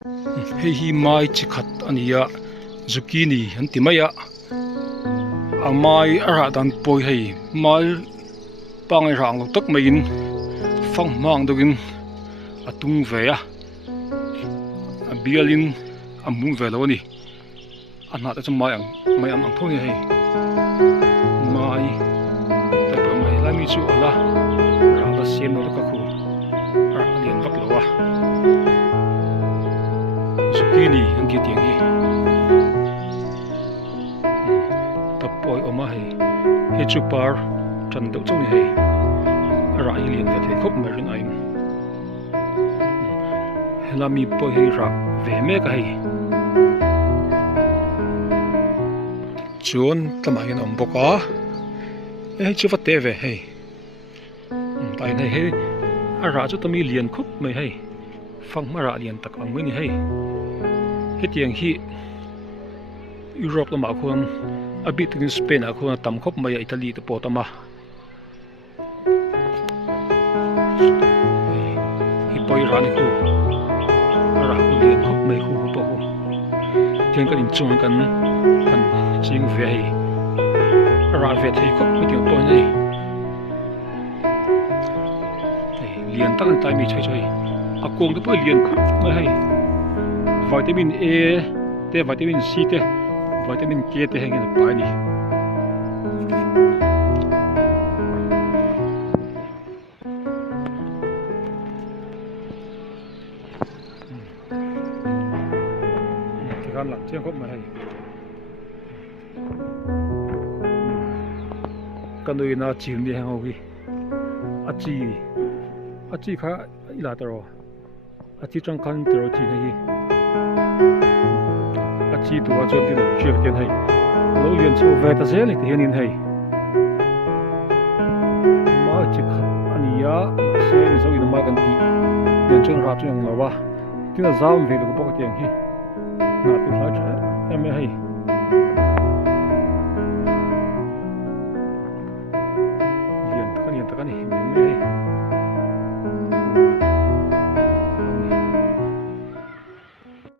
hei hi mai chi khat ania zucchini an ti mai a mai a ra dan poi hei mai pangai rang lo tak mai in phang mang dogin atung ve a bialin amu ve lo ni anha ta chu mai ang thoi hei mai ta pa mai la mi chu ala ra da sem no ka khu a lian vak lo wa zucchini ang ki tiang hi tapoi oma hei he chu par chan do chu ni hei ra i lian ve khop mai rin ain helami poi hei ra ve me ka hei chuan tama hian om boka hei chu vate ve hei tai nei hei a ra chu tami lian khop mai hei phang ma ra lian tak ang ni hei hetiang hi Europe lama khon a bit in Spain a khon tam khop mai Italy te potama hi poi ran khu ra khu lian khop mai khu po ho chen kan in chung kan han ching ve hei ra ve thei khop mi tiang poi nei lian tak an tai mi choi choi a kong te poi lian khop mai hei vitamin A te vitamin C te vitamin K te hengin pai ni kan lang chiang khop mai hei kanui na chim ni hang hogi achi kha ila taro achi chang khan taro chi nei chi tu wa chon tin chiar ken hei lo lian chu ve ta zel ti hian in hei ma chi khat ania se ni zo in ma kan ti lian chon ra chu ang lawa tin a zam ve lu ko ka tiang hi na ti la cha em hei